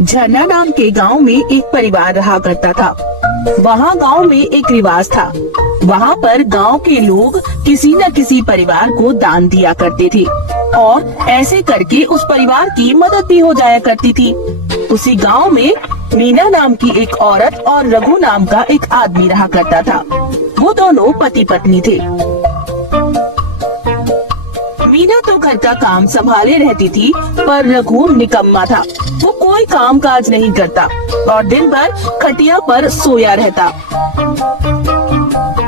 झरना नाम के गांव में एक परिवार रहा करता था। वहाँ गांव में एक रिवाज था। वहाँ पर गांव के लोग किसी न किसी परिवार को दान दिया करते थे और ऐसे करके उस परिवार की मदद भी हो जाया करती थी। उसी गांव में मीना नाम की एक औरत और रघु नाम का एक आदमी रहा करता था। वो दोनों पति पत्नी थे। मीना तो घर का काम संभाले रहती थी, पर रघु निकम्मा था। वो कोई काम काज नहीं करता और दिन भर खटिया पर सोया रहता।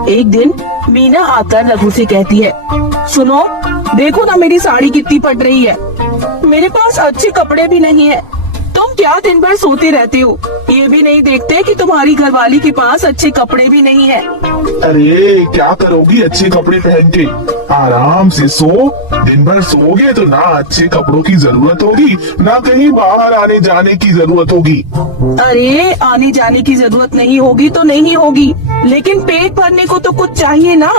एक दिन मीना आकर रघु से कहती है, सुनो, देखो ना मेरी साड़ी कितनी फट रही है। मेरे पास अच्छे कपड़े भी नहीं है। तुम क्या दिन भर सोते रहते हो? ये भी नहीं देखते कि तुम्हारी घरवाली के पास अच्छे कपड़े भी नहीं है। अरे क्या करोगी अच्छे कपड़े पहन के? आराम से सो। दिन भर सोओगे तो ना अच्छे कपड़ों की जरूरत होगी, ना कहीं बाहर आने जाने की जरूरत होगी। अरे आने जाने की जरूरत नहीं होगी तो नहीं होगी, लेकिन पेट भरने को तो कुछ चाहिए ना।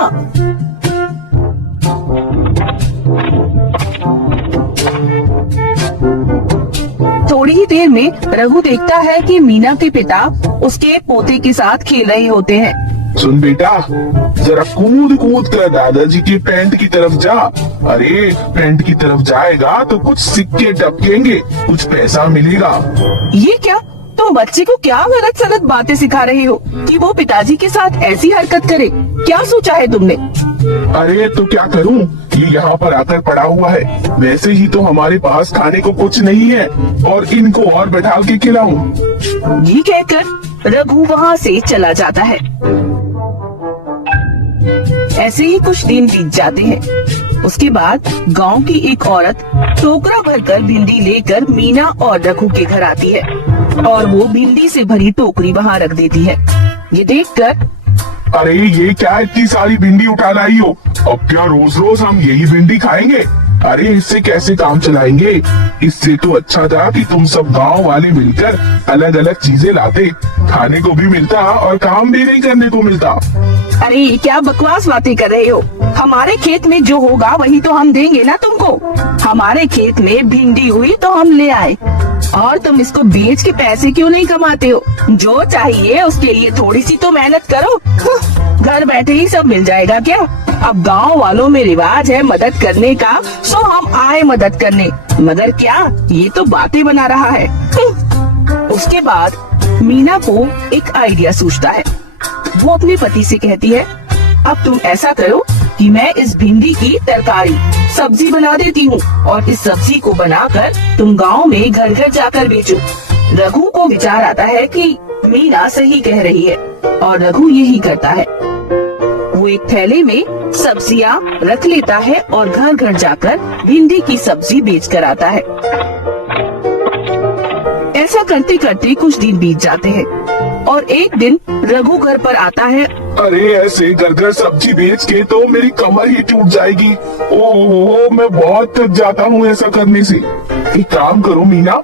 थोड़ी ही देर में रघु देखता है कि मीना के पिता उसके पोते के साथ खेल रहे होते हैं। सुन बेटा, जरा कूद कूद कर दादाजी के पैंट की तरफ जा। अरे पैंट की तरफ जाएगा तो कुछ सिक्के टपकेंगे, कुछ पैसा मिलेगा। ये क्या? तुम बच्चे को क्या गलत सलत बातें सिखा रहे हो कि वो पिताजी के साथ ऐसी हरकत करे? क्या सोचा है तुमने? अरे तो क्या करूं, ये यहाँ पर आकर पड़ा हुआ है। वैसे ही तो हमारे पास खाने को कुछ नहीं है और इनको और बैठा के खिलाऊं। ये कहकर रघु वहाँ से चला जाता है। ऐसे ही कुछ दिन बीत जाते हैं। उसके बाद गांव की एक औरत टोकरा भरकर भिंडी लेकर मीना और रघु के घर आती है और वो भिंडी से भरी टोकरी वहाँ रख देती है। ये देखकर, अरे ये क्या इतनी सारी भिंडी उठा लाई हो? अब क्या रोज रोज हम यही भिंडी खाएंगे? अरे इससे कैसे काम चलाएंगे? इससे तो अच्छा था कि तुम सब गांव वाले मिलकर अलग अलग चीजें लाते, खाने को भी मिलता और काम भी नहीं करने को मिलता। अरे क्या बकवास बातें कर रहे हो? हमारे खेत में जो होगा वही तो हम देंगे ना तुमको। हमारे खेत में भिंडी हुई तो हम ले आए और तुम इसको बेच के पैसे क्यों नहीं कमाते हो? जो चाहिए उसके लिए थोड़ी सी तो मेहनत करो। घर बैठे ही सब मिल जाएगा क्या? अब गांव वालों में रिवाज है मदद करने का, सो हम आए मदद करने। मगर क्या, ये तो बातें बना रहा है। उसके बाद मीना को एक आइडिया सूझता है। वो अपने पति से कहती है, अब तुम ऐसा करो कि मैं इस भिंडी की तरकारी सब्जी बना देती हूँ और इस सब्जी को बनाकर तुम गांव में घर घर जाकर बेचो। रघु को विचार आता है कि मीना सही कह रही है और रघु यही करता है। वो एक थैले में सब्जियाँ रख लेता है और घर घर जाकर भिंडी की सब्जी बेच कर आता है। ऐसा करते करते कुछ दिन बीत जाते हैं और एक दिन रघु घर पर आता है। अरे ऐसे घर घर सब्जी बेच के तो मेरी कमर ही टूट जाएगी। ओहो, मैं बहुत थक जाता हूँ ऐसा करने से। एक काम करो मीना,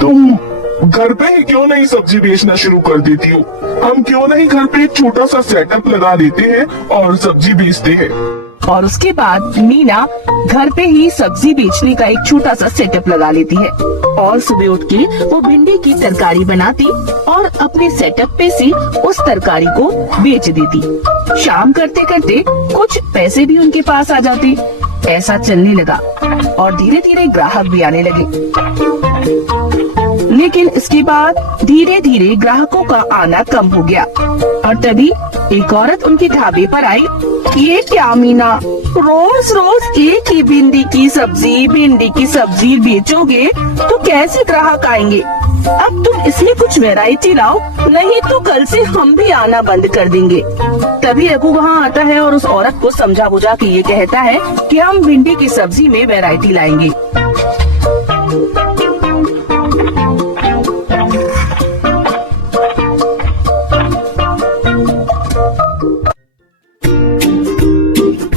तुम घर पे ही क्यों नहीं सब्जी बेचना शुरू कर देती हो? हम क्यों नहीं घर पे एक छोटा सा सेटअप लगा देते हैं और सब्जी बेचते हैं। और उसके बाद मीना घर पे ही सब्जी बेचने का एक छोटा सा सेटअप लगा लेती है और सुबह उठ के वो भिंडी की तरकारी बनाती और अपने सेटअप पे से उस तरकारी को बेच देती। शाम करते करते कुछ पैसे भी उनके पास आ जाते। ऐसा चलने लगा और धीरे धीरे ग्राहक भी आने लगे। लेकिन इसके बाद धीरे धीरे ग्राहकों का आना कम हो गया और तभी एक औरत उनके ढाबे पर आई। ये क्या मीना, रोज रोज एक ही भिंडी की सब्जी बेचोगे तो कैसे ग्राहक आएंगे? अब तुम इसमें कुछ वैरायटी लाओ, नहीं तो कल से हम भी आना बंद कर देंगे। तभी रघु वहाँ आता है और उस औरत को समझा बुझा के ये कहता है कि हम भिंडी की सब्जी में वैरायटी लाएंगे।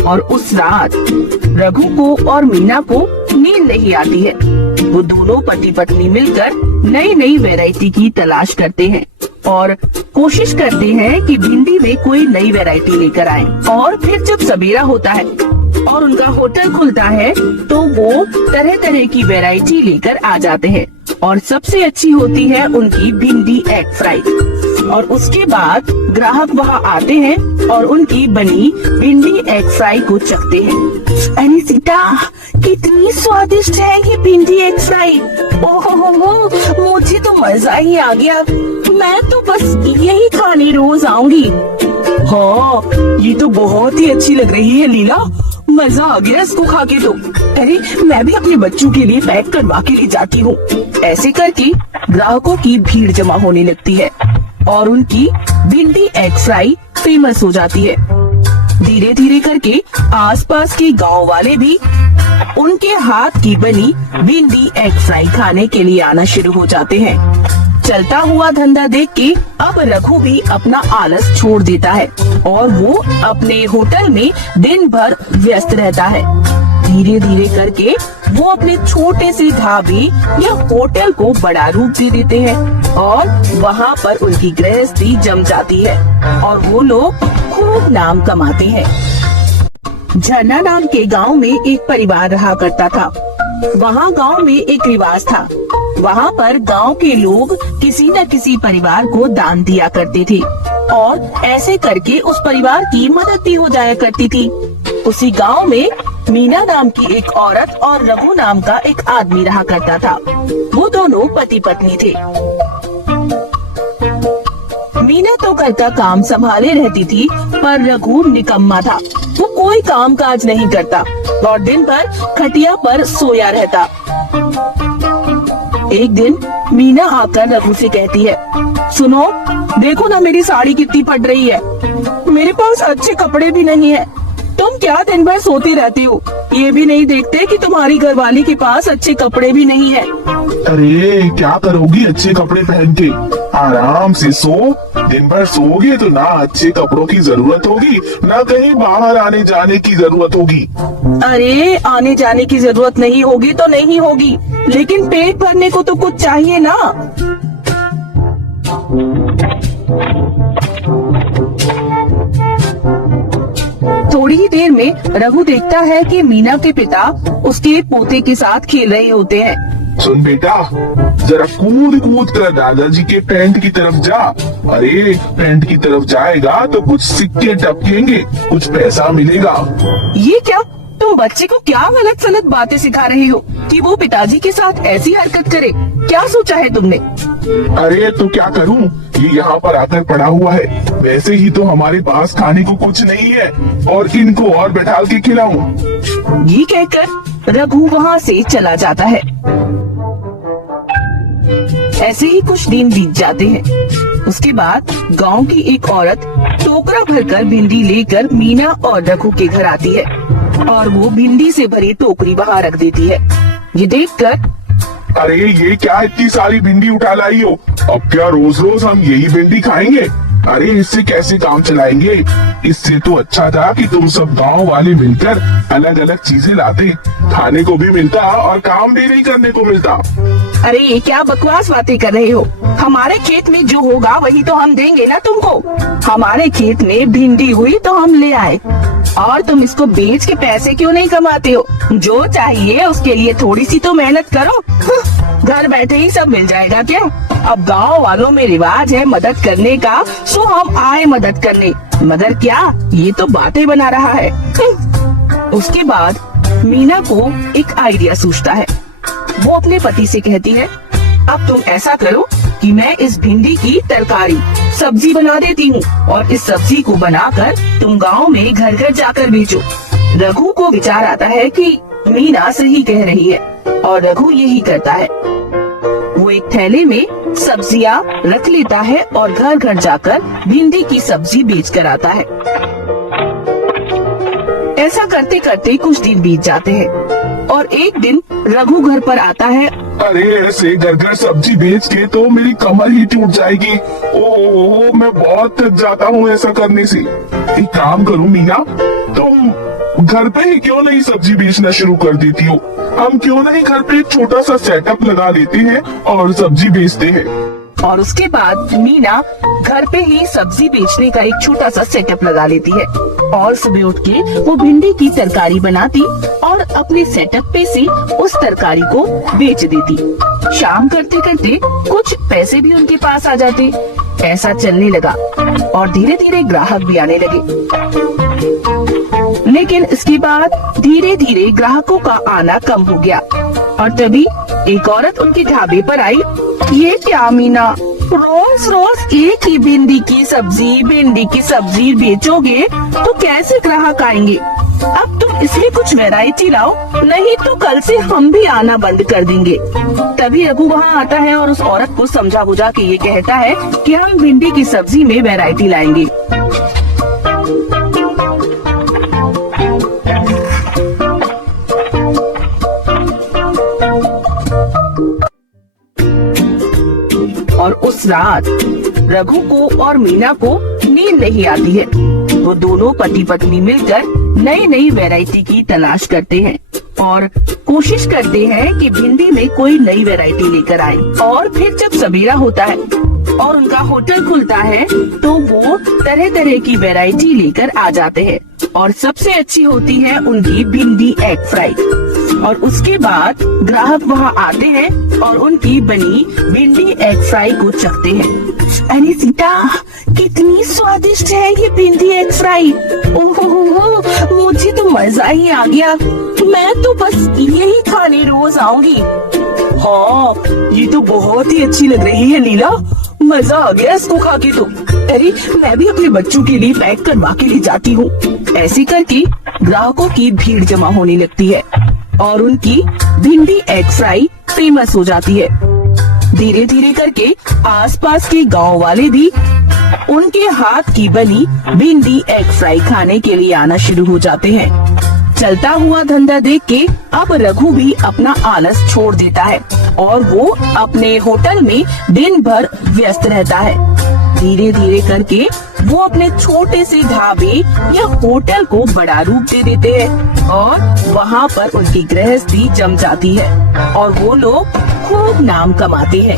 और उस रात रघु को और मीना को नींद नहीं आती है। वो दोनों पति पत्नी मिलकर नई नई वैरायटी की तलाश करते हैं और कोशिश करते हैं कि भिंडी में कोई नई वैरायटी लेकर आए। और फिर जब सवेरा होता है और उनका होटल खुलता है तो वो तरह तरह की वैरायटी लेकर आ जाते हैं। और सबसे अच्छी होती है उनकी भिंडी एग फ्राई। और उसके बाद ग्राहक वहाँ आते हैं और उनकी बनी भिंडी एग फ्राई को चखते हैं। अरे सीता, कितनी स्वादिष्ट है ये भिंडी एग फ्राई। ओहो, मुझे तो मजा ही आ गया। मैं तो बस यही खाने रोज आऊंगी। हाँ, ये तो बहुत ही अच्छी लग रही है लीला, मजा आ गया इसको खा के तो। अरे मैं भी अपने बच्चों के लिए पैक करवा के ले जाती हूँ। ऐसे करके ग्राहकों की भीड़ जमा होने लगती है और उनकी भिंडी एग फ्राई फेमस हो जाती है। धीरे धीरे करके आसपास के गांव वाले भी उनके हाथ की बनी भिंडी एग फ्राई खाने के लिए आना शुरू हो जाते हैं। चलता हुआ धंधा देख के अब रघु भी अपना आलस छोड़ देता है और वो अपने होटल में दिन भर व्यस्त रहता है। धीरे धीरे करके वो अपने छोटे से ढाबे या होटल को बड़ा रूप दे देते हैं और वहाँ पर उनकी गृहस्थी जम जाती है और वो लोग खूब नाम कमाते हैं। झरना नाम के गांव में एक परिवार रहा करता था। वहाँ गांव में एक रिवाज था। वहाँ पर गांव के लोग किसी न किसी परिवार को दान दिया करते थे और ऐसे करके उस परिवार की मदद भी हो जाया करती थी। उसी गांव में मीना नाम की एक औरत और रघु नाम का एक आदमी रहा करता था। वो दोनों पति पत्नी थे। मीना तो घर का काम संभाले रहती थी, पर रघु निकम्मा था। वो कोई काम काज नहीं करता और दिन भर खटिया पर सोया रहता। एक दिन मीना आकर रघु से कहती है, सुनो, देखो ना मेरी साड़ी कितनी फट रही है। मेरे पास अच्छे कपड़े भी नहीं है। तुम क्या दिन भर सोती रहती हो? ये भी नहीं देखते कि तुम्हारी घरवाली के पास अच्छे कपड़े भी नहीं है। अरे क्या करोगी अच्छे कपड़े पहन के? आराम से सो। दिन भर सोओगे तो ना अच्छे कपड़ों की जरूरत होगी, ना कहीं बाहर आने जाने की जरूरत होगी। अरे आने जाने की जरूरत नहीं होगी तो नहीं होगी, लेकिन पेट भरने को तो कुछ चाहिए ना। थोड़ी ही देर में रघु देखता है कि मीना के पिता उसके पोते के साथ खेल रहे होते हैं। सुन बेटा, जरा कूद कूद कर दादाजी के पैंट की तरफ जा। अरे पैंट की तरफ जाएगा तो कुछ सिक्के टपकेंगे, कुछ पैसा मिलेगा। ये क्या? तुम बच्चे को क्या गलत सलत बातें सिखा रहे हो कि वो पिताजी के साथ ऐसी हरकत करे? क्या सोचा है तुमने? अरे तो क्या करूं, ये यहाँ पर आकर पड़ा हुआ है। वैसे ही तो हमारे पास खाने को कुछ नहीं है और इनको और बैठा के खिलाऊं। ये कहकर रघु वहाँ से चला जाता है। ऐसे ही कुछ दिन बीत जाते हैं। उसके बाद गांव की एक औरत टोकरा भरकर भिंडी लेकर मीना और रघु के घर आती है और वो भिंडी से भरी टोकरी बाहर रख देती है। ये देखकर, अरे ये क्या इतनी सारी भिंडी उठा लाई हो? अब क्या रोज रोज हम यही भिंडी खाएंगे? अरे इससे कैसे काम चलाएंगे? इससे तो अच्छा था कि तुम सब गांव वाले मिलकर अलग अलग चीजें लाते, खाने को भी मिलता और काम भी नहीं करने को मिलता। अरे ये क्या बकवास बातें कर रहे हो? हमारे खेत में जो होगा वही तो हम देंगे ना तुमको। हमारे खेत में भिंडी हुई तो हम ले आए और तुम इसको बेच के पैसे क्यों नहीं कमाते हो? जो चाहिए उसके लिए थोड़ी सी तो मेहनत करो। घर बैठे ही सब मिल जाएगा क्या? अब गांव वालों में रिवाज है मदद करने का, सो हम आए मदद करने। मगर क्या, ये तो बातें बना रहा है। उसके बाद मीना को एक आइडिया सूझता है। वो अपने पति से कहती है, अब तुम ऐसा करो कि मैं इस भिंडी की तरकारी सब्जी बना देती हूँ और इस सब्जी को बनाकर तुम गांव में घर घर जाकर बेचो। रघु को विचार आता है कि मीना सही कह रही है और रघु यही करता है। वो एक थैले में सब्जियां रख लेता है और घर घर जाकर भिंडी की सब्जी बेच कर आता है। ऐसा करते करते कुछ दिन बीत जाते हैं और एक दिन रघु घर पर आता है। अरे ऐसे घर घर सब्जी बेच के तो मेरी कमर ही टूट जाएगी। ओह मैं बहुत थक जाता हूँ ऐसा करने से। एक काम करूँ मीना, तुम घर पे ही क्यों नहीं सब्जी बेचना शुरू कर देती हो? हम क्यों नहीं घर पे एक छोटा सा सेटअप लगा लेते हैं और सब्जी बेचते हैं। और उसके बाद मीना घर पे ही सब्जी बेचने का एक छोटा सा सेटअप लगा लेती है और सुबह उठ के वो भिंडी की तरकारी बनाती और अपने सेटअप पे से उस तरकारी को बेच देती। शाम करते करते कुछ पैसे भी उनके पास आ जाते। ऐसा चलने लगा और धीरे धीरे ग्राहक भी आने लगे। लेकिन इसके बाद धीरे धीरे ग्राहकों का आना कम हो गया और तभी एक औरत उनके ढाबे पर आई। ये क्या मीना, रोज रोज एक ही भिंडी की सब्जी बेचोगे तो कैसे ग्राहक आएंगे? अब तुम इसमें कुछ वैरायटी लाओ, नहीं तो कल से हम भी आना बंद कर देंगे। तभी रघु वहाँ आता है और उस औरत को समझा बुझा के ये कहता है कि हम भिंडी की सब्जी में वैरायटी लाएंगे। और उस रात रघु को और मीना को नींद नहीं आती है। वो दोनों पति पत्नी मिलकर नई नई वैरायटी की तलाश करते हैं और कोशिश करते हैं कि भिंडी में कोई नई वैरायटी लेकर आए। और फिर जब सवेरा होता है और उनका होटल खुलता है तो वो तरह तरह की वैरायटी लेकर आ जाते हैं और सबसे अच्छी होती है उनकी भिंडी एग फ्राई। और उसके बाद ग्राहक वहाँ आते हैं और उनकी बनी भिंडी एग फ्राई को चखते हैं। अरे सीता, कितनी स्वादिष्ट है ये भिंडी एग फ्राई। ओहो, मुझे तो मजा ही आ गया। मैं तो बस यही खाने रोज आऊंगी। हाँ, ये तो बहुत ही अच्छी लग रही है लीला, मजा आ गया इसको खा के तो। अरे मैं भी अपने बच्चों के लिए पैक करवा के ले जाती हूँ। ऐसे करके ग्राहकों की भीड़ जमा होने लगती है और उनकी भिंडी एग फ्राई फेमस हो जाती है। धीरे धीरे करके आसपास के गांव वाले भी उनके हाथ की बनी भिंडी एग फ्राई खाने के लिए आना शुरू हो जाते हैं। चलता हुआ धंधा देख के अब रघु भी अपना आलस छोड़ देता है और वो अपने होटल में दिन भर व्यस्त रहता है। धीरे धीरे करके वो अपने छोटे से ढाबे या होटल को बड़ा रूप दे देते हैं और वहाँ पर उनकी गृहस्थी जम जाती है और वो लोग खूब नाम कमाते हैं।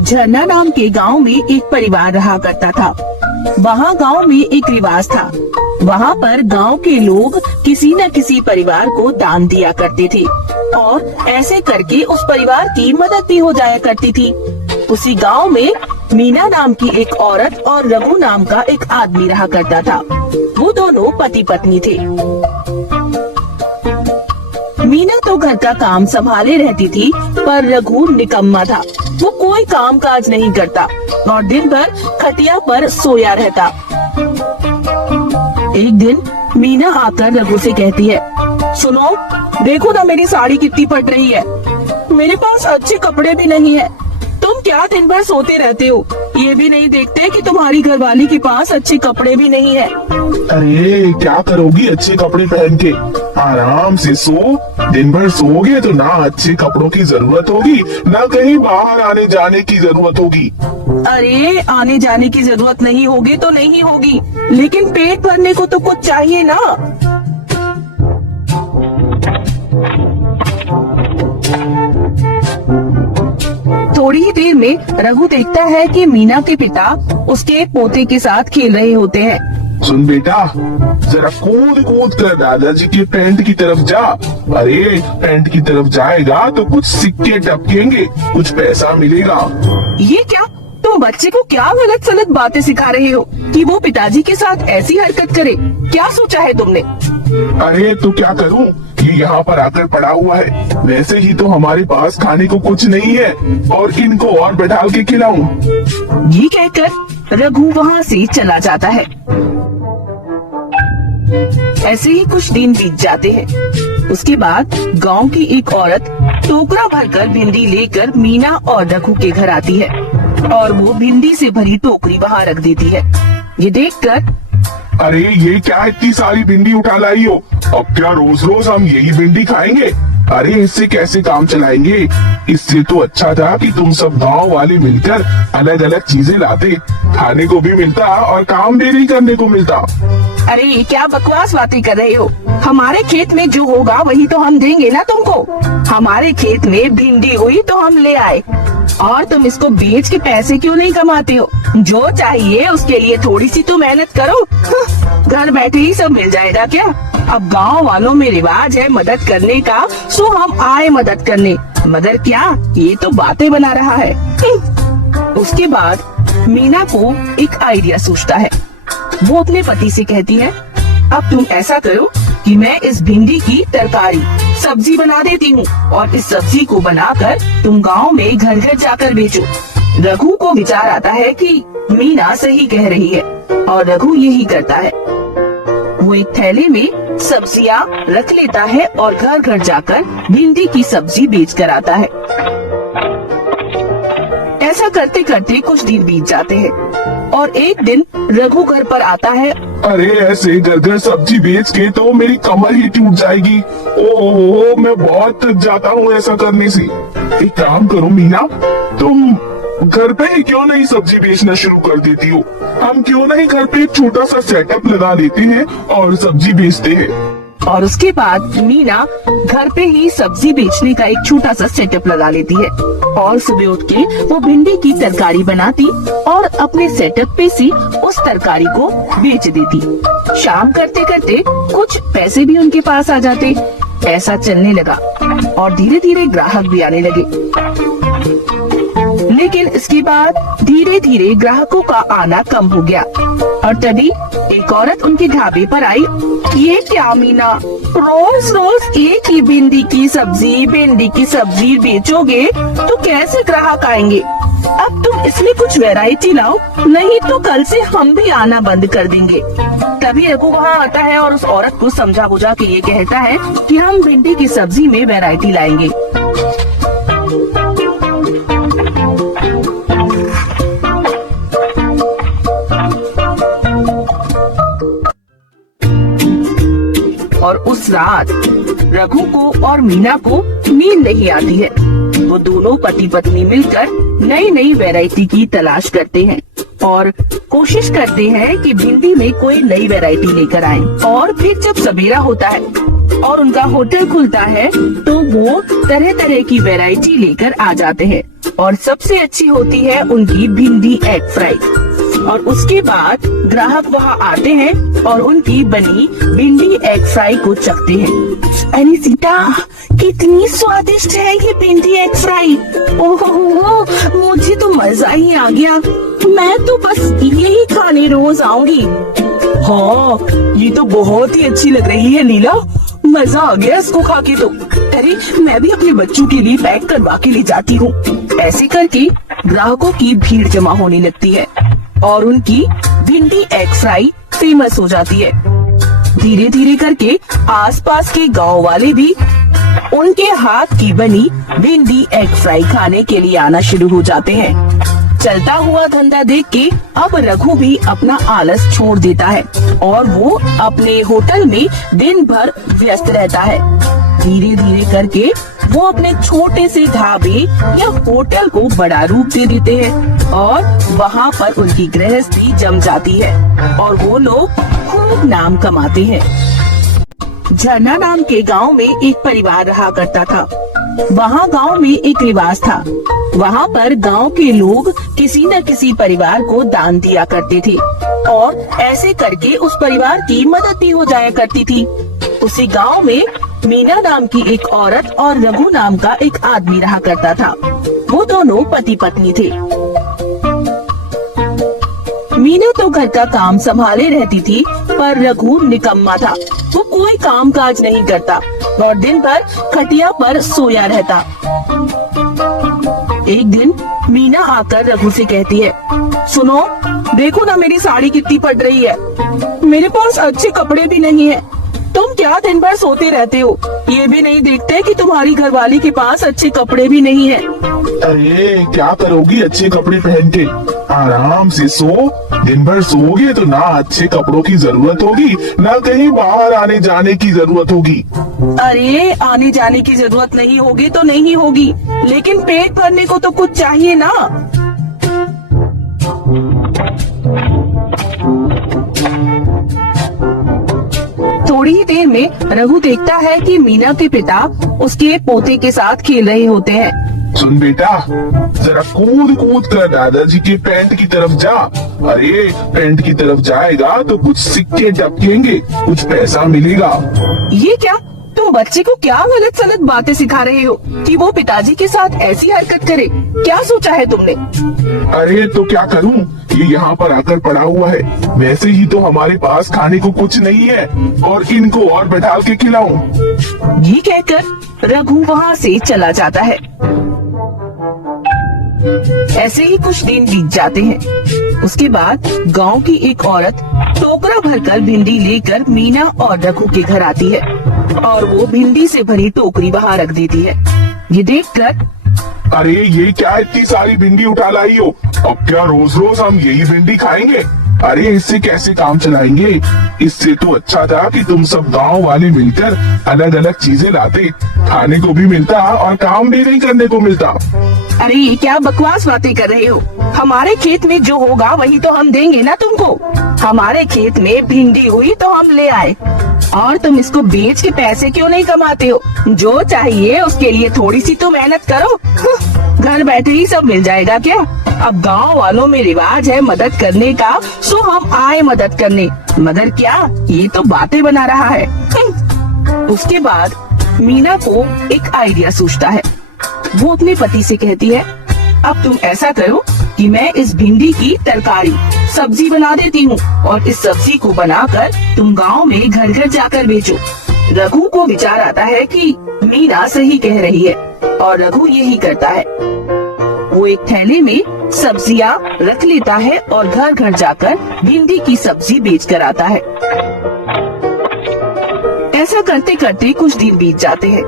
झरना नाम के गांव में एक परिवार रहा करता था। वहाँ गांव में एक रिवाज था। वहाँ पर गांव के लोग किसी न किसी परिवार को दान दिया करते थे और ऐसे करके उस परिवार की मदद भी हो जाया करती थी। उसी गांव में मीना नाम की एक औरत और रघु नाम का एक आदमी रहा करता था। वो दोनों पति पत्नी थे। मीना तो घर का काम संभाले रहती थी पर रघु निकम्मा था। वो कोई काम काज नहीं करता और दिन भर खटिया पर सोया रहता। एक दिन मीना आकर रघु से कहती है, सुनो, देखो ना मेरी साड़ी कितनी फट रही है। मेरे पास अच्छे कपड़े भी नहीं है। तुम क्या दिन भर सोते रहते हो? ये भी नहीं देखते कि तुम्हारी घरवाली के पास अच्छे कपड़े भी नहीं है। अरे क्या करोगी अच्छे कपड़े पहन के? आराम से सो। दिन भर सोओगे तो ना अच्छे कपड़ों की जरूरत होगी, ना कहीं बाहर आने जाने की जरूरत होगी। अरे आने जाने की जरूरत नहीं होगी तो नहीं होगी, लेकिन पेट भरने को तो कुछ चाहिए ना। थोड़ी ही देर में रघु देखता है कि मीना के पिता उसके पोते के साथ खेल रहे होते हैं। सुन बेटा, जरा कूद कूद कर दादाजी के पैंट की तरफ जा। अरे पैंट की तरफ जाएगा तो कुछ सिक्के टपकेंगे, कुछ पैसा मिलेगा। ये क्या, तुम बच्चे को क्या गलत सलत बातें सिखा रहे हो कि वो पिताजी के साथ ऐसी हरकत करे? क्या सोचा है तुमने? अरे तो क्या करूं, ये यहाँ पर आकर पड़ा हुआ है। वैसे ही तो हमारे पास खाने को कुछ नहीं है और इनको और बैठा के खिलाऊं। ये कहकर रघु वहाँ से चला जाता है। ऐसे ही कुछ दिन बीत जाते हैं। उसके बाद गांव की एक औरत टोकरा भरकर भिंडी लेकर मीना और रघु के घर आती है और वो भिंडी से भरी टोकरी वहाँ रख देती है। ये देखकर, अरे ये क्या इतनी सारी भिंडी उठा लाई हो? अब क्या रोज रोज हम यही भिंडी खाएंगे? अरे इससे कैसे काम चलाएंगे? इससे तो अच्छा था कि तुम सब गांव वाले मिलकर अलग अलग चीजें लाते, खाने को भी मिलता और काम भी नहीं करने को मिलता। अरे ये क्या बकवास बातें कर रहे हो? हमारे खेत में जो होगा वही तो हम देंगे ना तुमको। हमारे खेत में भिंडी हुई तो हम ले आए। और तुम इसको बेच के पैसे क्यों नहीं कमाते हो? जो चाहिए उसके लिए थोड़ी सी तो मेहनत करो। घर बैठे ही सब मिल जाएगा क्या? अब गांव वालों में रिवाज है मदद करने का, सो हम आए मदद करने। मगर क्या, ये तो बातें बना रहा है। उसके बाद मीना को एक आइडिया सूझता है। वो अपने पति से कहती है, अब तुम ऐसा करो कि मैं इस भिंडी की तरकारी सब्जी बना देती हूँ और इस सब्जी को बनाकर तुम गांव में घर घर जाकर बेचो। रघु को विचार आता है कि मीना सही कह रही है और रघु यही करता है। वो एक थैले में सब्जियां रख लेता है और घर घर जाकर भिंडी की सब्जी बेच कर आता है। ऐसा करते करते कुछ दिन बीत जाते हैं और एक दिन रघु घर पर आता है। अरे ऐसे घर घर सब्जी बेच के तो मेरी कमर ही टूट जाएगी। ओहो, मैं बहुत थक जाता हूँ ऐसा करने से। एक काम करो मीना, तुम घर पे ही क्यों नहीं सब्जी बेचना शुरू कर देती हो? हम क्यों नहीं घर पे एक छोटा सा सेटअप लगा लेते हैं और सब्जी बेचते हैं। और उसके बाद मीना घर पे ही सब्जी बेचने का एक छोटा सा सेटअप लगा लेती है और सुबह उठ के वो भिंडी की तरकारी बनाती और अपने सेटअप पे से उस तरकारी को बेच देती। शाम करते करते कुछ पैसे भी उनके पास आ जाते। ऐसा चलने लगा और धीरे धीरे ग्राहक भी आने लगे। लेकिन इसके बाद धीरे धीरे ग्राहकों का आना कम हो गया और तभी एक औरत उनके ढाबे पर आई। ये क्या मीना, रोज रोज एक ही भिंडी की सब्जी बेचोगे तो कैसे ग्राहक आएंगे? अब तुम इसमें कुछ वैरायटी लाओ, नहीं तो कल से हम भी आना बंद कर देंगे। तभी रघु वहाँ आता है और उस औरत को समझा बुझा के ये कहता है कि हम भिंडी की सब्जी में वैरायटी लाएंगे। और उस रात रघु को और मीना को नींद नहीं आती है। वो दोनों पति पत्नी मिलकर नई नई वैरायटी की तलाश करते हैं और कोशिश करते हैं कि भिंडी में कोई नई वैरायटी लेकर आए। और फिर जब सवेरा होता है और उनका होटल खुलता है तो वो तरह तरह की वैरायटी लेकर आ जाते हैं और सबसे अच्छी होती है उनकी भिंडी एग फ्राई। और उसके बाद ग्राहक वहाँ आते हैं और उनकी बनी भिंडी एग फ्राई को चखते हैं। अरे सीता, कितनी स्वादिष्ट है ये भिंडी एग फ्राई। ओहो, मुझे तो मजा ही आ गया। मैं तो बस यही खाने रोज आऊंगी। हाँ, ये तो बहुत ही अच्छी लग रही है नीला, मजा आ गया इसको खा के तो। अरे मैं भी अपने बच्चों के लिए पैक करवा के ले जाती हूँ। ऐसे करके ग्राहकों की भीड़ जमा होने लगती है और उनकी भिंडी एग फ्राई फेमस हो जाती है। धीरे धीरे करके आसपास के गांव वाले भी उनके हाथ की बनी भिंडी एग फ्राई खाने के लिए आना शुरू हो जाते हैं। चलता हुआ धंधा देख के अब रघु भी अपना आलस छोड़ देता है और वो अपने होटल में दिन भर व्यस्त रहता है। धीरे धीरे करके वो अपने छोटे से ढाबे या होटल को बड़ा रूप दे देते हैं और वहाँ पर उनकी गृहस्थी जम जाती है और वो लोग खूब नाम कमाते हैं। झरना नाम के गांव में एक परिवार रहा करता था। वहाँ गांव में एक रिवाज था, वहाँ पर गांव के लोग किसी न किसी परिवार को दान दिया करते थे और ऐसे करके उस परिवार की मदद भी हो जाया करती थी। उसी गांव में मीना नाम की एक औरत और रघु नाम का एक आदमी रहा करता था। वो दोनों पति पत्नी थे। मीना तो घर का काम संभाले रहती थी, पर रघु निकम्मा था। वो कोई काम काज नहीं करता और दिन भर खटिया पर सोया रहता। एक दिन मीना आकर रघु से कहती है, सुनो, देखो ना मेरी साड़ी कितनी फट रही है। मेरे पास अच्छे कपड़े भी नहीं है। तुम क्या दिन भर सोते रहते हो? ये भी नहीं देखते कि तुम्हारी घरवाली के पास अच्छे कपड़े भी नहीं है। अरे क्या करोगी अच्छे कपड़े पहन के? आराम से सो। दिन भर सोओगे तो ना अच्छे कपड़ों की जरूरत होगी, ना कहीं बाहर आने जाने की जरूरत होगी। अरे आने जाने की जरूरत नहीं होगी तो नहीं होगी, लेकिन पेट भरने को तो कुछ चाहिए ना। तो थोड़ी ही देर में रघु देखता है कि मीना के पिता उसके पोते के साथ खेल रहे होते हैं। सुन बेटा, जरा कूद कूद कर दादाजी के पैंट की तरफ जा। अरे पैंट की तरफ जाएगा तो कुछ सिक्के टपकेंगे, कुछ पैसा मिलेगा। ये क्या, तुम बच्चे को क्या गलत सलत बातें सिखा रहे हो कि वो पिताजी के साथ ऐसी हरकत करे? क्या सोचा है तुमने? अरे तो क्या करूं, ये यहाँ पर आकर पड़ा हुआ है। वैसे ही तो हमारे पास खाने को कुछ नहीं है और इनको और बैठा के खिलाऊं। ये कहकर रघु वहाँ से चला जाता है। ऐसे ही कुछ दिन बीत जाते हैं। उसके बाद गांव की एक औरत टोकरा भरकर भिंडी लेकर मीना और रघु के घर आती है और वो भिंडी से भरी टोकरी वहाँ रख देती है। ये देखकर, अरे ये क्या इतनी सारी भिंडी उठा लाई हो? अब क्या रोज रोज हम यही भिंडी खाएंगे? अरे इससे कैसे काम चलाएंगे? इससे तो अच्छा था कि तुम सब गांव वाले मिलकर अलग अलग चीजें लाते, खाने को भी मिलता और काम भी नहीं करने को मिलता। अरे ये क्या बकवास बातें कर रहे हो? हमारे खेत में जो होगा वही तो हम देंगे ना तुमको। हमारे खेत में भिंडी हुई तो हम ले आए, और तुम इसको बेच के पैसे क्यों नहीं कमाते हो? जो चाहिए उसके लिए थोड़ी सी तो मेहनत करो। घर बैठे ही सब मिल जाएगा क्या? अब गांव वालों में रिवाज है मदद करने का, सो हम आए मदद करने। मगर क्या, ये तो बातें बना रहा है। उसके बाद मीना को एक आइडिया सूझता है। वो अपने पति से कहती है, अब तुम ऐसा करो कि मैं इस भिंडी की तरकारी सब्जी बना देती हूँ और इस सब्जी को बनाकर तुम गांव में घर घर जाकर बेचो। रघु को विचार आता है कि मीना सही कह रही है और रघु यही करता है। वो एक थैले में सब्जियां रख लेता है और घर घर जाकर भिंडी की सब्जी बेच कर आता है। ऐसा करते करते कुछ दिन बीत जाते हैं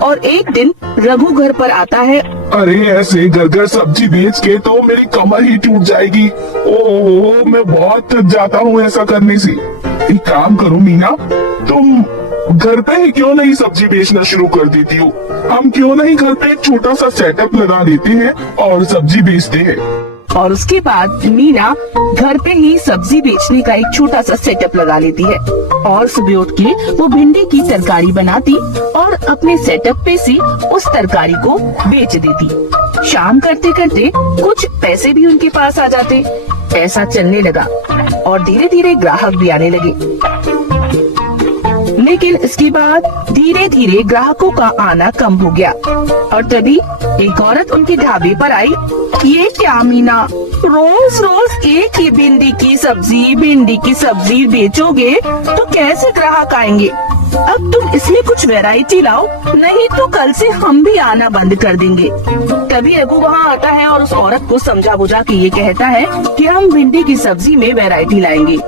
और एक दिन रघु घर पर आता है। अरे ऐसे घर घर सब्जी बेच के तो मेरी कमर ही टूट जाएगी। ओह, मैं बहुत थक जाता हूँ ऐसा करने से। एक काम करो मीना, तुम घर पे ही क्यों नहीं सब्जी बेचना शुरू कर देती हो? हम क्यों नहीं घर पे एक छोटा सा सेटअप लगा देते हैं और सब्जी बेचते हैं। और उसके बाद मीना घर पे ही सब्जी बेचने का एक छोटा सा सेटअप लगा लेती है और सुबह उठ के वो भिंडी की तरकारी बनाती और अपने सेटअप पे से उस तरकारी को बेच देती। शाम करते करते कुछ पैसे भी उनके पास आ जाते। ऐसा चलने लगा और धीरे धीरे ग्राहक भी आने लगे। लेकिन इसके बाद धीरे धीरे ग्राहकों का आना कम हो गया और तभी एक औरत उनके ढाबे पर आई। ये क्या मीना, रोज रोज एक ही भिंडी की सब्जी बेचोगे तो कैसे ग्राहक आएंगे? अब तुम इसमें कुछ वैरायटी लाओ, नहीं तो कल से हम भी आना बंद कर देंगे। तभी रघु वहाँ आता है और उस औरत को समझा बुझा के ये कहता है कि हम भिंडी की सब्जी में वैरायटी लाएंगे।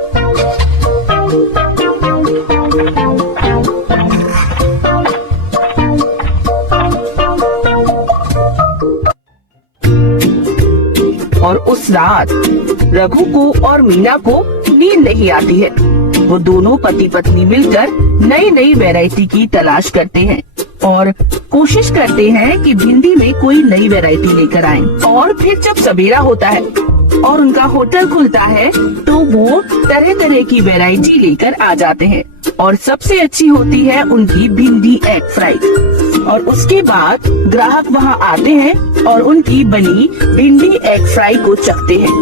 और उस रात रघु को और मीना को नींद नहीं आती है। वो दोनों पति पत्नी मिलकर नई नई वैरायटी की तलाश करते हैं और कोशिश करते हैं कि भिंडी में कोई नई वैरायटी लेकर आएं। और फिर जब सवेरा होता है और उनका होटल खुलता है तो वो तरह तरह की वैरायटी लेकर आ जाते हैं और सबसे अच्छी होती है उनकी भिंडी एग फ्राई। और उसके बाद ग्राहक वहाँ आते हैं और उनकी बनी भिंडी एग फ्राई को चखते हैं।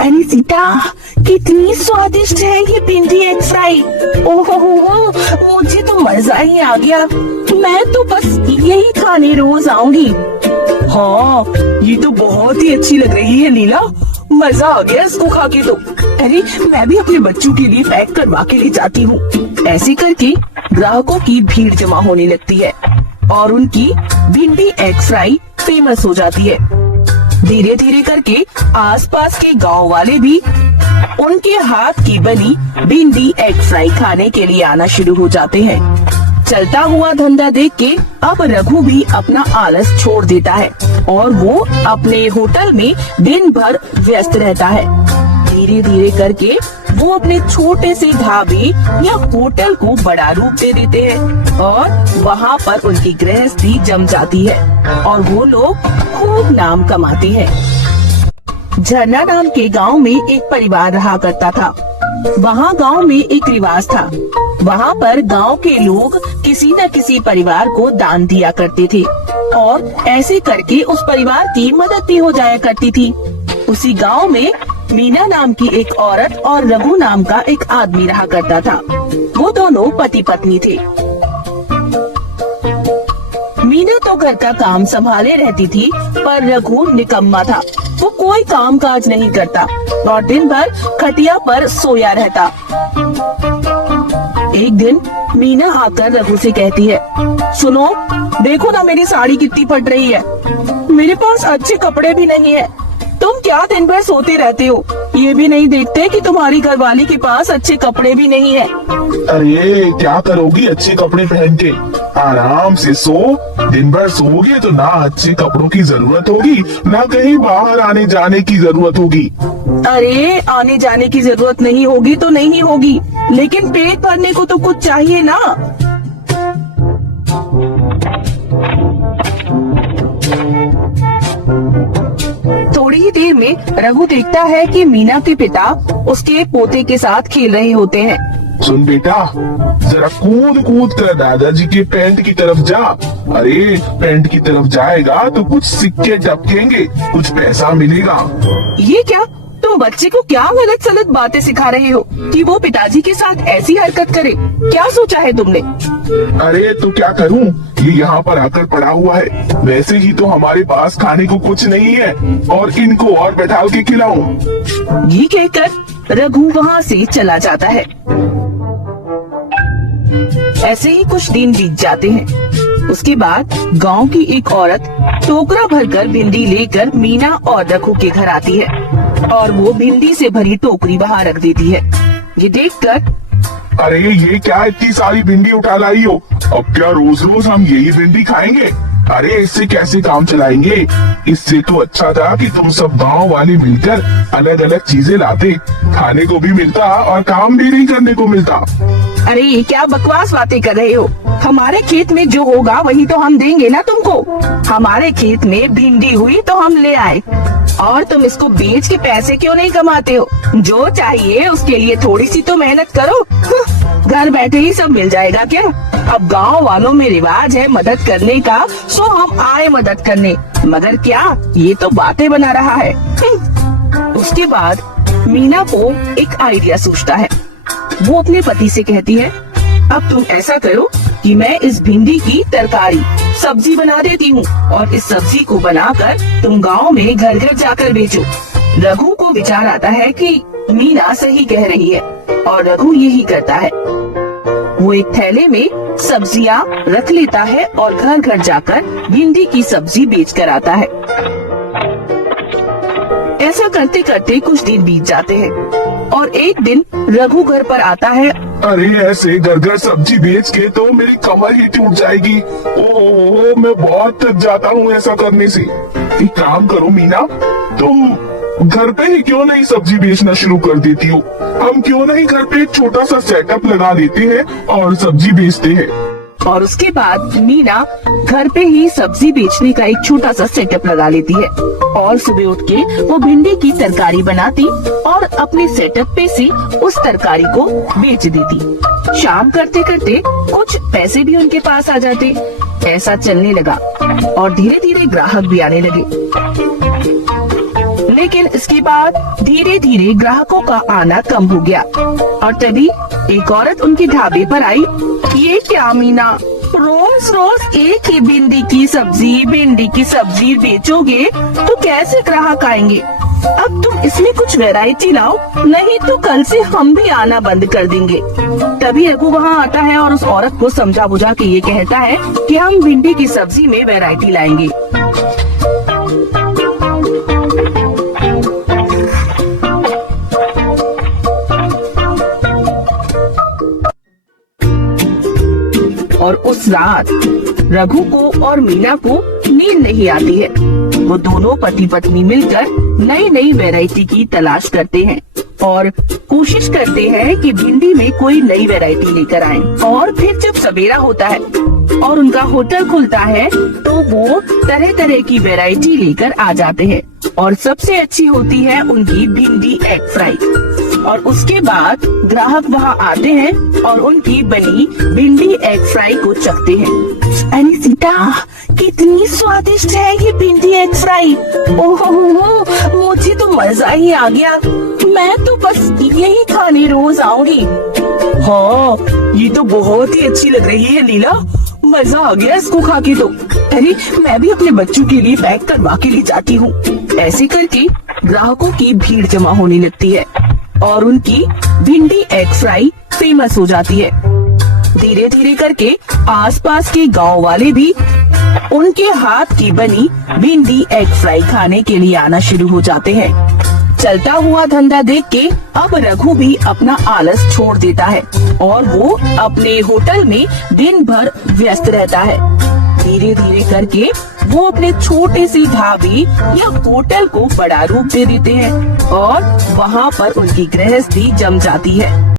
अरे सीता, कितनी स्वादिष्ट है ये भिंडी एग फ्राई। ओहो, मुझे तो मजा ही आ गया। मैं तो बस यही खाने रोज आऊंगी। हाँ, ये तो बहुत ही अच्छी लग रही है लीला, मजा आ गया इसको खा के तो। अरे मैं भी अपने बच्चों के लिए पैक करवा के ले जाती हूँ। ऐसे करके ग्राहकों की भीड़ जमा होने लगती है और उनकी भिंडी एग फ्राई फेमस हो जाती है। धीरे धीरे करके आसपास के गांव वाले भी उनके हाथ की बनी भिंडी एग फ्राई खाने के लिए आना शुरू हो जाते हैं। चलता हुआ धंधा देख के अब रघु भी अपना आलस छोड़ देता है और वो अपने होटल में दिन भर व्यस्त रहता है। धीरे धीरे करके वो अपने छोटे से ढाबे या होटल को बड़ा रूप दे देते हैं और वहाँ पर उनकी गृहस्थी जम जाती है और वो लोग खूब नाम कमाते हैं। झरना नाम के गांव में एक परिवार रहा करता था। वहाँ गांव में एक रिवाज था वहाँ पर गांव के लोग किसी न किसी परिवार को दान दिया करते थे और ऐसे करके उस परिवार की मदद भी हो जाया करती थी। उसी गांव में मीना नाम की एक औरत और रघु नाम का एक आदमी रहा करता था। वो दोनों पति पत्नी थे। मीना तो घर का काम संभाले रहती थी, पर रघु निकम्मा था। वो कोई काम काज नहीं करता और दिन भर खटिया पर सोया रहता। एक दिन मीना आकर रघु से कहती है, सुनो, देखो ना मेरी साड़ी कितनी फट रही है। मेरे पास अच्छे कपड़े भी नहीं है। तुम क्या दिन भर सोते रहते हो? ये भी नहीं देखते कि तुम्हारी घरवाली के पास अच्छे कपड़े भी नहीं है। अरे क्या करोगी अच्छे कपड़े पहन के? आराम से सो। दिन भर सोओगे तो ना अच्छे कपड़ों की जरूरत होगी, ना कहीं बाहर आने जाने की जरूरत होगी। अरे आने जाने की जरूरत नहीं होगी तो नहीं होगी, लेकिन पेट भरने को तो कुछ चाहिए ना। थोड़ी ही देर में रघु देखता है कि मीना के पिता उसके पोते के साथ खेल रहे होते हैं। सुन बेटा, जरा कूद कूद कर दादाजी के पैंट की तरफ जा। अरे पैंट की तरफ जाएगा तो कुछ सिक्के टपकेंगे, कुछ पैसा मिलेगा। ये क्या? तुम बच्चे को क्या गलत सलत बातें सिखा रहे हो कि वो पिताजी के साथ ऐसी हरकत करे? क्या सोचा है तुमने? अरे तो क्या करूं, ये यहाँ पर आकर पड़ा हुआ है। वैसे ही तो हमारे पास खाने को कुछ नहीं है और इनको और बैठा के खिलाऊं। ये कहकर रघु वहाँ से चला जाता है। ऐसे ही कुछ दिन बीत जाते हैं। उसके बाद गांव की एक औरत टोकरा भरकर भिंडी लेकर मीना और रघु के घर आती है और वो भिंडी से भरी टोकरी वहाँ रख देती है। ये देखकर, अरे ये क्या इतनी सारी भिंडी उठा लाई हो? अब क्या रोज रोज हम यही भिंडी खाएंगे? अरे इससे कैसे काम चलाएंगे? इससे तो अच्छा था कि तुम सब गांव वाले मिलकर अलग अलग चीजें लाते, खाने को भी मिलता और काम भी नहीं करने को मिलता। अरे ये क्या बकवास बातें कर रहे हो? हमारे खेत में जो होगा वही तो हम देंगे ना तुमको। हमारे खेत में भिंडी हुई तो हम ले आए और तुम इसको बेच के पैसे क्यों नहीं कमाते हो? जो चाहिए उसके लिए थोड़ी सी तो मेहनत करो। घर बैठे ही सब मिल जाएगा क्या? अब गांव वालों में रिवाज है मदद करने का, सो हम आए मदद करने। मगर क्या ये तो बातें बना रहा है। उसके बाद मीना को एक आइडिया सूझता है। वो अपने पति से कहती है, अब तुम ऐसा करो कि मैं इस भिंडी की तरकारी सब्जी बना देती हूँ और इस सब्जी को बनाकर तुम गांव में घर घर जाकर बेचो। रघु को विचार आता है कि मीना सही कह रही है और रघु यही करता है। वो एक थैले में सब्जियां रख लेता है और घर घर जाकर भिंडी की सब्जी बेच कर आता है। ऐसा करते करते कुछ दिन बीत जाते हैं और एक दिन रघु घर पर आता है। अरे ऐसे घर घर सब्जी बेच के तो मेरी कमर ही टूट जाएगी। ओह मैं बहुत थक जाता हूँ ऐसा करने से। एक काम करो मीना, तुम घर पे ही क्यों नहीं सब्जी बेचना शुरू कर देती हो? हम क्यों नहीं घर पे एक छोटा सा सेटअप लगा देते हैं और सब्जी बेचते हैं। और उसके बाद मीना घर पे ही सब्जी बेचने का एक छोटा सा सेटअप लगा लेती है और सुबह उठ के वो भिंडी की तरकारी बनाती और अपने सेटअप पे से उस तरकारी को बेच देती। शाम करते करते कुछ पैसे भी उनके पास आ जाते। ऐसा चलने लगा और धीरे धीरे ग्राहक भी आने लगे। लेकिन इसके बाद धीरे धीरे ग्राहकों का आना कम हो गया और तभी एक औरत उनके ढाबे पर आई। ये क्या मीना, रोज रोज एक ही भिंडी की सब्जी बेचोगे तो कैसे ग्राहक आएंगे? अब तुम इसमें कुछ वैरायटी लाओ, नहीं तो कल से हम भी आना बंद कर देंगे। तभी रघु वहाँ आता है और उस औरत को समझा बुझा के ये कहता है कि हम भिंडी की सब्जी में वैरायटी लाएंगे। और उस रात रघु को और मीना को नींद नहीं आती है। वो दोनों पति पत्नी मिलकर नई नई वैरायटी की तलाश करते हैं और कोशिश करते हैं कि भिंडी में कोई नई वैरायटी लेकर आए। और फिर जब सवेरा होता है और उनका होटल खुलता है तो वो तरह तरह की वैरायटी लेकर आ जाते हैं और सबसे अच्छी होती है उनकी भिंडी एग फ्राई। और उसके बाद ग्राहक वहाँ आते हैं और उनकी बनी भिंडी एग फ्राई को चखते हैं। अनिसिता, कितनी स्वादिष्ट है ये भिंडी एग फ्राई। ओहो, मुझे तो मजा ही आ गया। मैं तो बस यही खाने रोज आऊंगी। हाँ, ये तो बहुत ही अच्छी लग रही है लीला, मजा आ गया इसको खा के तो। अरे मैं भी अपने बच्चों के लिए पैक करवा के ले जाती हूँ। ऐसे करके ग्राहकों की भीड़ जमा होने लगती है और उनकी भिंडी एग फ्राई फेमस हो जाती है। धीरे धीरे करके आसपास के गांव वाले भी उनके हाथ की बनी भिंडी एग फ्राई खाने के लिए आना शुरू हो जाते हैं। चलता हुआ धंधा देख के अब रघु भी अपना आलस छोड़ देता है और वो अपने होटल में दिन भर व्यस्त रहता है। धीरे धीरे करके वो अपने छोटे सी ढाबे या होटल को बड़ा रूप दे देते हैं और वहाँ पर उनकी गृहस्थी जम जाती है।